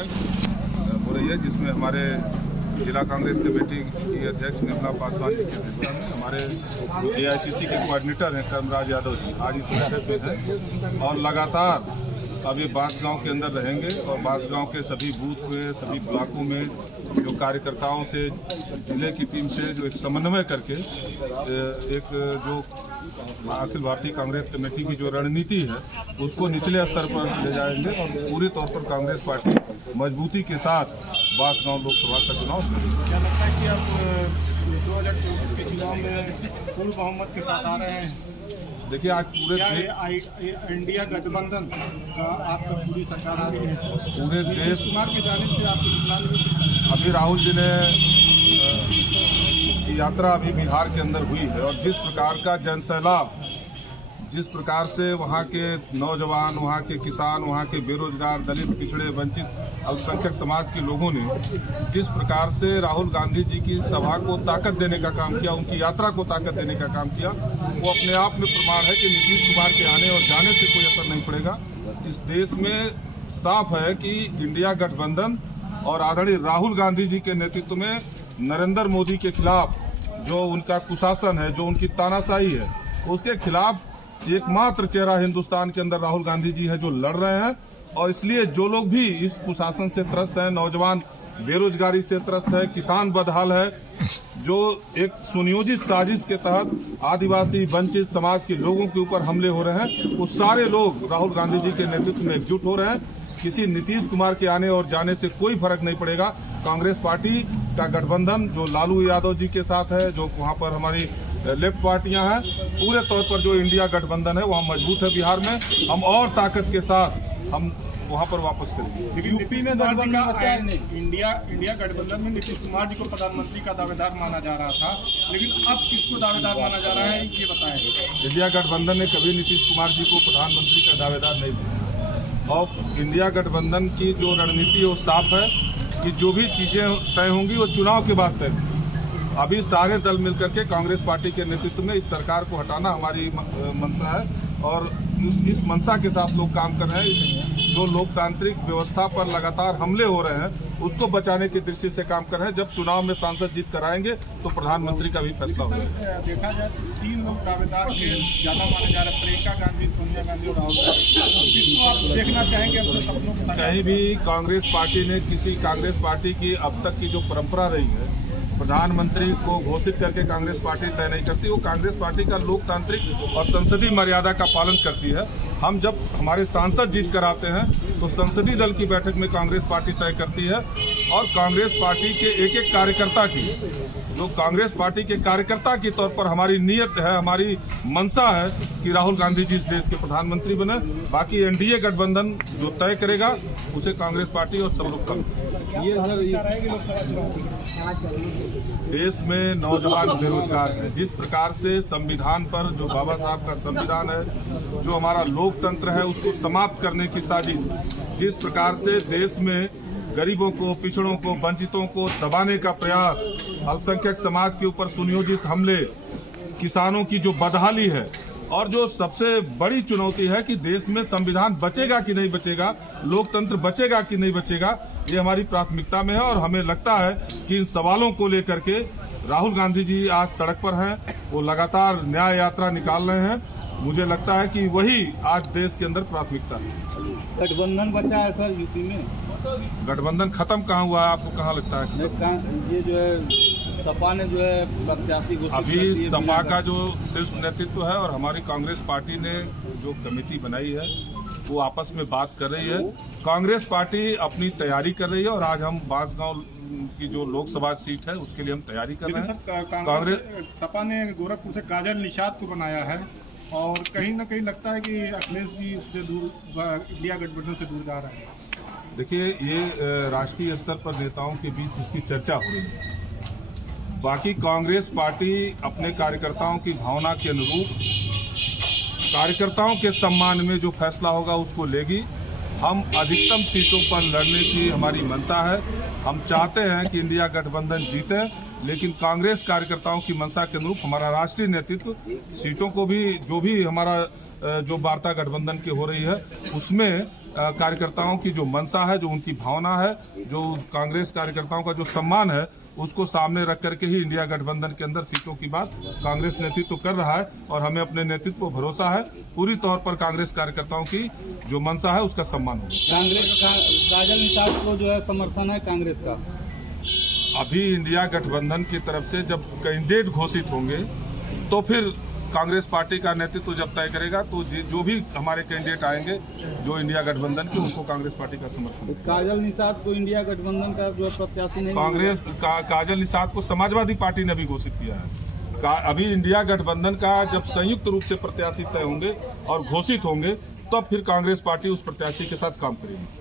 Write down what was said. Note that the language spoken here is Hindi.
बैठक हो रही है, जिसमें हमारे जिला कांग्रेस कमेटी की अध्यक्ष निर्मला पासवान जी की अध्यक्षता में हमारे एआईसीसी के कोऑर्डिनेटर हैं कर्मराज यादव जी आज इस विषय पे हैं और लगातार अब ये बांसगांव के अंदर रहेंगे और बांसगांव के सभी बूथ में, सभी ब्लॉकों में जो कार्यकर्ताओं से, जिले की टीम से जो एक समन्वय करके एक जो अखिल भारतीय कांग्रेस कमेटी की जो रणनीति है उसको निचले स्तर पर ले जाएंगे और पूरी तौर पर कांग्रेस पार्टी मजबूती के साथ बांसगांव लोकसभा का चुनाव करेगी। क्या लगता है कि अब 2024 के चुनाव में पूर्ण बहुमत के साथ आ रहे हैं? देखिए आज पूरे इंडिया गठबंधन आपका पूरी सरकार आ रही है, पूरे देश कुमार के जाने से आपकी नुकसान अभी राहुल जी ने यात्रा अभी बिहार के अंदर हुई है और जिस प्रकार का जनसैलाब, जिस प्रकार से वहाँ के नौजवान, वहाँ के किसान, वहाँ के बेरोजगार, दलित, पिछड़े, वंचित अल्पसंख्यक समाज के लोगों ने जिस प्रकार से राहुल गांधी जी की सभा को ताकत देने का काम किया, उनकी यात्रा को ताकत देने का काम किया, वो अपने आप में प्रमाण है कि नीतीश कुमार के आने और जाने से कोई असर नहीं पड़ेगा। इस देश में साफ है कि इंडिया गठबंधन और आदरणीय राहुल गांधी जी के नेतृत्व में नरेंद्र मोदी के खिलाफ जो उनका कुशासन है, जो उनकी तानाशाही है, उसके खिलाफ एकमात्र चेहरा हिंदुस्तान के अंदर राहुल गांधी जी है जो लड़ रहे हैं। और इसलिए जो लोग भी इस कुशासन से त्रस्त हैं, नौजवान बेरोजगारी से त्रस्त है, किसान बदहाल है, जो एक सुनियोजित साजिश के तहत आदिवासी वंचित समाज के लोगों के ऊपर हमले हो रहे हैं, वो सारे लोग राहुल गांधी जी के नेतृत्व में एकजुट हो रहे हैं। किसी नीतीश कुमार के आने और जाने से कोई फर्क नहीं पड़ेगा। कांग्रेस पार्टी का गठबंधन जो लालू यादव जी के साथ है, जो वहाँ पर हमारी लेफ्ट पार्टियां हैं, पूरे तौर पर जो इंडिया गठबंधन है वहाँ मजबूत है। बिहार में हम और ताकत के साथ हम वहाँ पर वापस करेंगे। यूपी में इंडिया गठबंधन में नीतीश कुमार जी को प्रधानमंत्री का दावेदार माना जा रहा था, लेकिन अब किसको दावेदार माना जा रहा है ये बताएं। इंडिया गठबंधन ने कभी नीतीश कुमार जी को प्रधानमंत्री का दावेदार नहीं दिया और इंडिया गठबंधन की जो रणनीति है वो साफ है कि जो भी चीजें तय होंगी वो चुनाव के बाद तय। अभी सारे दल मिलकर के कांग्रेस पार्टी के नेतृत्व में इस सरकार को हटाना हमारी मंशा है और इस मंशा के साथ लोग काम कर रहे हैं। जो लोकतांत्रिक व्यवस्था पर लगातार हमले हो रहे हैं उसको बचाने की दृष्टि से काम कर रहे हैं। जब चुनाव में सांसद जीत कर आएंगे तो प्रधानमंत्री का भी फैसला होगा। देखा जाए तो 3 लोग दावेदार के ज्यादा माने जा रहे हैं, प्रियंका गांधी, सोनिया गांधी और राहुल गांधी। किसको आप देखना चाहेंगे अपने सपनों को? कहीं भी कांग्रेस पार्टी ने किसी कांग्रेस पार्टी की अब तक की जो परंपरा रही है, प्रधानमंत्री को घोषित करके कांग्रेस पार्टी तय नहीं करती। वो कांग्रेस पार्टी का लोकतांत्रिक और संसदीय मर्यादा का पालन करती है। हम जब हमारे सांसद जीत कर आते हैं तो संसदीय दल की बैठक में कांग्रेस पार्टी तय करती है और कांग्रेस पार्टी के एक एक कार्यकर्ता की, जो कांग्रेस पार्टी के कार्यकर्ता के तौर पर हमारी नियत है, हमारी मंशा है कि राहुल गांधी जी इस देश के प्रधानमंत्री बने। बाकी एनडीए गठबंधन जो तय करेगा उसे कांग्रेस पार्टी और सब लोग देश में नौजवान बेरोजगार है। जिस प्रकार से संविधान पर जो बाबा साहब का संविधान है, जो हमारा लोकतंत्र है, उसको समाप्त करने की साजिश, जिस प्रकार से देश में गरीबों को, पिछड़ों को, वंचितों को दबाने का प्रयास, अल्पसंख्यक समाज के ऊपर सुनियोजित हमले, किसानों की जो बदहाली है और जो सबसे बड़ी चुनौती है कि देश में संविधान बचेगा कि नहीं बचेगा, लोकतंत्र बचेगा कि नहीं बचेगा, ये हमारी प्राथमिकता में है। और हमें लगता है कि इन सवालों को लेकर के राहुल गांधी जी आज सड़क पर हैं, वो लगातार न्याय यात्रा निकाल रहे हैं। मुझे लगता है कि वही आज देश के अंदर प्राथमिकता है। गठबंधन बचा है सर यूपी में? गठबंधन खत्म कहाँ हुआ है, आपको कहाँ लगता है? ये जो है सपा ने जो है प्रत्याशी अभी सपा का जो शीर्ष नेतृत्व है और हमारी कांग्रेस पार्टी ने जो कमेटी बनाई है वो आपस में बात कर रही है। कांग्रेस पार्टी अपनी तैयारी कर रही है और आज हम बांसगांव की जो लोकसभा सीट है उसके लिए हम तैयारी कर रहे हैं। कांग्रेस सपा ने गोरखपुर से काजल निषाद को बनाया है और कहीं न कहीं लगता है कि अखिलेश भी इससे दूर, इंडिया गठबंधन से दूर जा रहा है। देखिए, ये राष्ट्रीय स्तर पर नेताओं के बीच इसकी चर्चा हो रही है। बाकी कांग्रेस पार्टी अपने कार्यकर्ताओं की भावना के अनुरूप, कार्यकर्ताओं के सम्मान में जो फैसला होगा उसको लेगी। हम अधिकतम सीटों पर लड़ने की हमारी मंशा है। हम चाहते हैं कि इंडिया गठबंधन जीते, लेकिन कांग्रेस कार्यकर्ताओं की मंशा के अनुरूप हमारा राष्ट्रीय नेतृत्व सीटों को भी, जो भी हमारा जो वार्ता गठबंधन की हो रही है उसमें कार्यकर्ताओं की जो मंशा है, जो उनकी भावना है, जो कांग्रेस कार्यकर्ताओं का जो सम्मान है, उसको सामने रख करके ही इंडिया गठबंधन के अंदर सीटों की बात कांग्रेस नेतृत्व कर रहा है और हमें अपने नेतृत्व पर भरोसा है। पूरी तौर पर कांग्रेस कार्यकर्ताओं की जो मंशा है उसका सम्मान होगा। कांग्रेस काजल निषाद को जो है समर्थन है कांग्रेस का। अभी इंडिया गठबंधन की तरफ से जब कैंडिडेट घोषित होंगे तो फिर कांग्रेस पार्टी का नेतृत्व जब तय करेगा तो जो भी हमारे कैंडिडेट आएंगे जो इंडिया गठबंधन के, उनको कांग्रेस पार्टी का समर्थन। काजल निषाद को इंडिया गठबंधन का जो प्रत्याशी नहीं कांग्रेस काजल निषाद को समाजवादी पार्टी ने भी घोषित किया है। अभी इंडिया गठबंधन का जब संयुक्त रूप से प्रत्याशी तय होंगे और घोषित होंगे तब फिर कांग्रेस पार्टी उस प्रत्याशी के साथ काम करेगी।